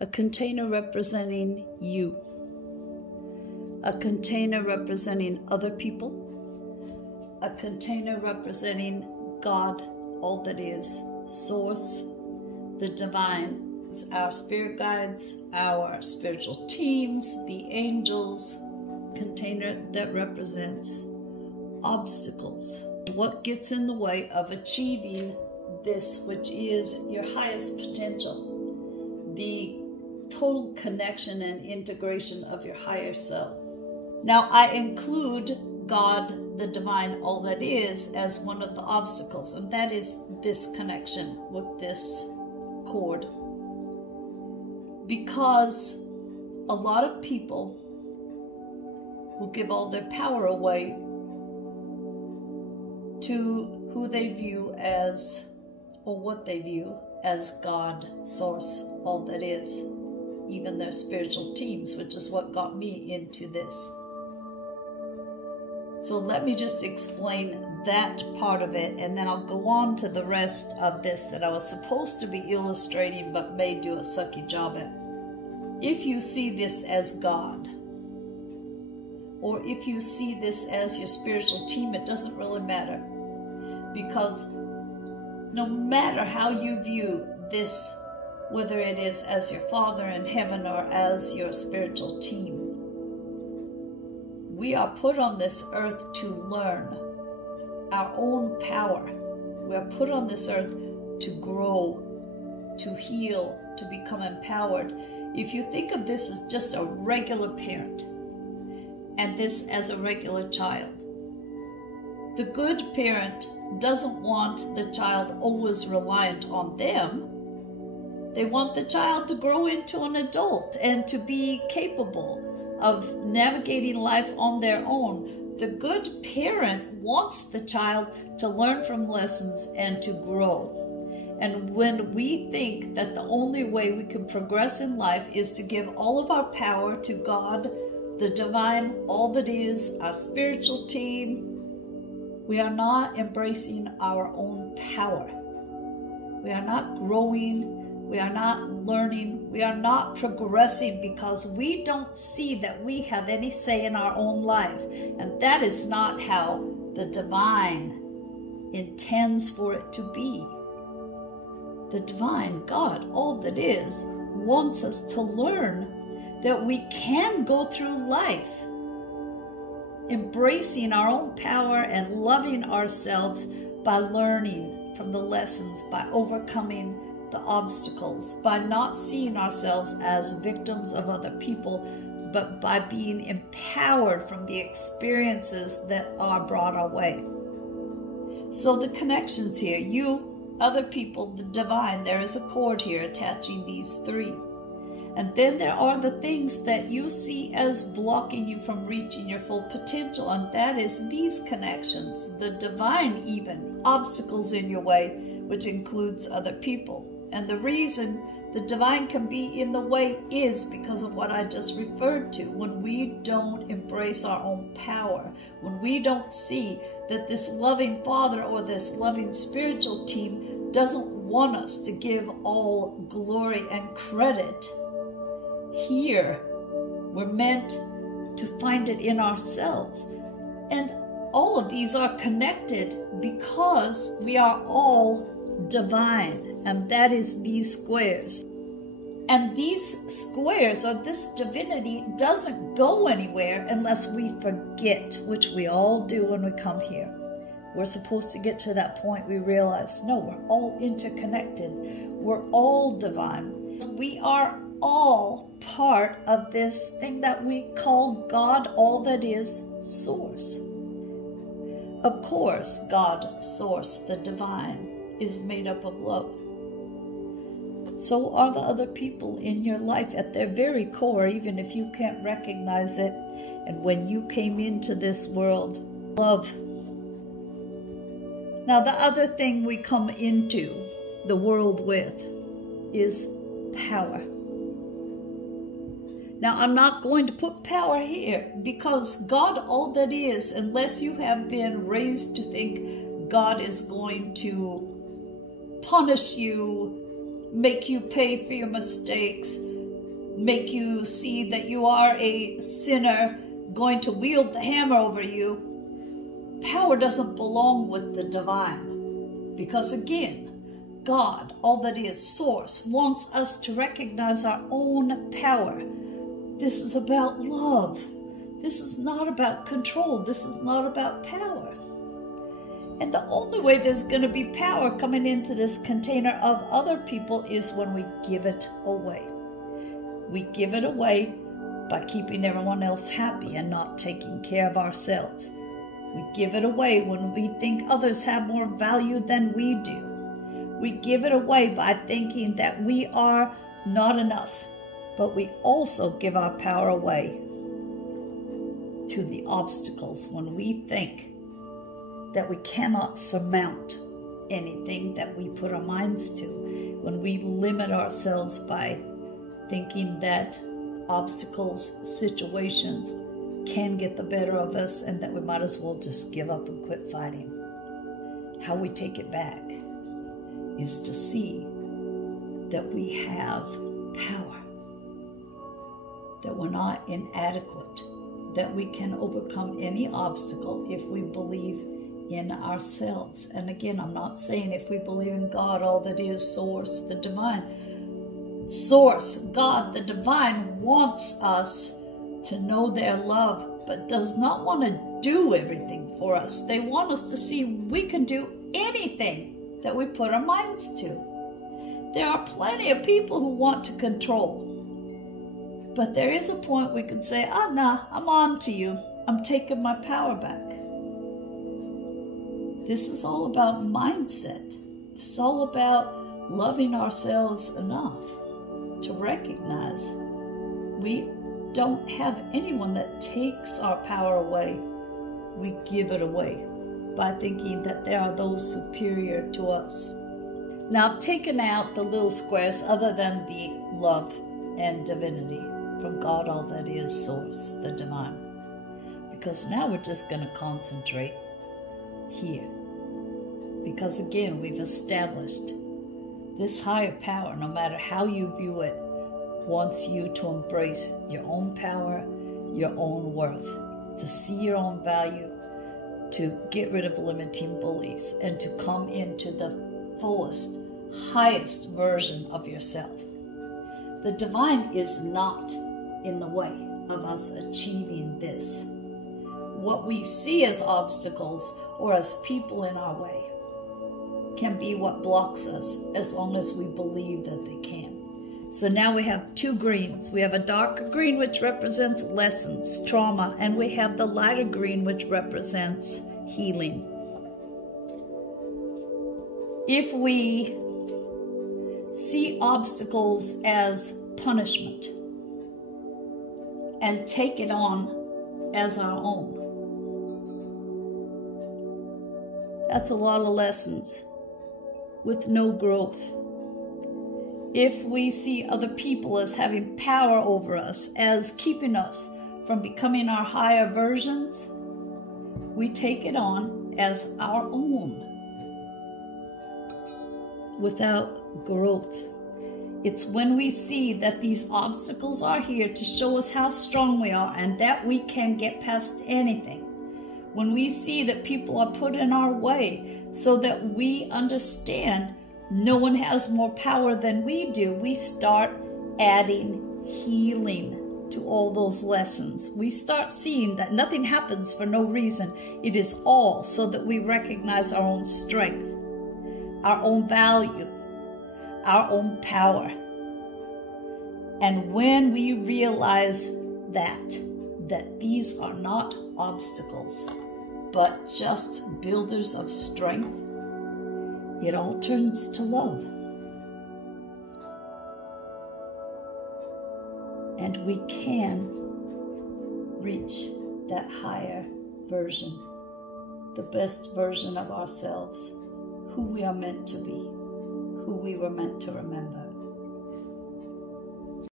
a container representing you, a container representing other people, a container representing God, all that is, Source, the divine, our spirit guides, our spiritual teams, the angels, container that represents obstacles. What gets in the way of achieving this, which is your highest potential, the total connection and integration of your higher self. Now, I include God, the divine, all that is, as one of the obstacles, and that is this connection with this cord. Because a lot of people will give all their power away to who they view as, or what they view as God, Source, all that is, even their spiritual teams, which is what got me into this. So let me just explain that part of it, and then I'll go on to the rest of this that I was supposed to be illustrating but may do a sucky job at. If you see this as God, or if you see this as your spiritual team, it doesn't really matter. Because no matter how you view this, whether it is as your Father in heaven or as your spiritual team, we are put on this earth to learn our own power. We are put on this earth to grow, to heal, to become empowered. If you think of this as just a regular parent and this as a regular child, the good parent doesn't want the child always reliant on them. They want the child to grow into an adult and to be capable of navigating life on their own. The good parent wants the child to learn from lessons and to grow. And when we think that the only way we can progress in life is to give all of our power to God, the divine, all that is, our spiritual team, we are not embracing our own power. We are not growing. We are not learning. We are not progressing because we don't see that we have any say in our own life. And that is not how the divine intends for it to be. The divine, God, all that is, wants us to learn that we can go through life embracing our own power and loving ourselves by learning from the lessons, by overcoming the obstacles, by not seeing ourselves as victims of other people, but by being empowered from the experiences that are brought our way. So the connections here, you, other people, the divine, there is a cord here attaching these three. And then there are the things that you see as blocking you from reaching your full potential, and that is these connections, the divine even, obstacles in your way, which includes other people. And the reason the divine can be in the way is because of what I just referred to. When we don't embrace our own power, when we don't see that this loving Father or this loving spiritual team doesn't want us to give all glory and credit. Here, we're meant to find it in ourselves. And all of these are connected because we are all divine, and that is these squares. And these squares, or this divinity, doesn't go anywhere unless we forget, which we all do when we come here. We're supposed to get to that point we realize, no, we're all interconnected. We're all divine. We are all part of this thing that we call God, all that is, Source. Of course, God, Source, the divine, is made up of love. So are the other people in your life at their very core, even if you can't recognize it. And when you came into this world, love. Now, the other thing we come into the world with is power. Now, I'm not going to put power here because God, all that is, unless you have been raised to think God is going to punish you, make you pay for your mistakes, make you see that you are a sinner going to wield the hammer over you. Power doesn't belong with the divine, because again, God, all that is, Source, wants us to recognize our own power. This is about love. This is not about control. This is not about power. And the only way there's going to be power coming into this container of other people is when we give it away. We give it away by keeping everyone else happy and not taking care of ourselves. We give it away when we think others have more value than we do. We give it away by thinking that we are not enough, but we also give our power away to the obstacles when we think that we cannot surmount anything that we put our minds to, when we limit ourselves by thinking that obstacles, situations can get the better of us and that we might as well just give up and quit fighting. How we take it back is to see that we have power, that we're not inadequate, that we can overcome any obstacle if we believe in ourselves. And again, I'm not saying if we believe in God, all that is, Source, the divine. Source, God, the divine, wants us to know their love, but does not want to do everything for us. They want us to see we can do anything that we put our minds to. There are plenty of people who want to control, but there is a point we can say, nah, I'm on to you. I'm taking my power back. This is all about mindset. It's all about loving ourselves enough to recognize we don't have anyone that takes our power away. We give it away by thinking that there are those superior to us. Now, I've taken out the little squares other than the love and divinity from God, all that is, Source, the divine. Because now we're just going to concentrate here. Because again, we've established this higher power, no matter how you view it, wants you to embrace your own power, your own worth, to see your own value, to get rid of limiting beliefs, and to come into the fullest, highest version of yourself. The divine is not in the way of us achieving this. What we see as obstacles or as people in our way can be what blocks us, as long as we believe that they can. So now we have two greens. We have a darker green, which represents lessons, trauma, and we have the lighter green, which represents healing. If we see obstacles as punishment and take it on as our own, that's a lot of lessons with no growth. If we see other people as having power over us, as keeping us from becoming our higher versions, we take it on as our own without growth. It's when we see that these obstacles are here to show us how strong we are and that we can get past anything. When we see that people are put in our way so that we understand no one has more power than we do, we start adding healing to all those lessons. We start seeing that nothing happens for no reason. It is all so that we recognize our own strength, our own value, our own power. And when we realize that these are not obstacles, but just builders of strength, it all turns to love. And we can reach that higher version, the best version of ourselves, who we are meant to be, who we were meant to remember.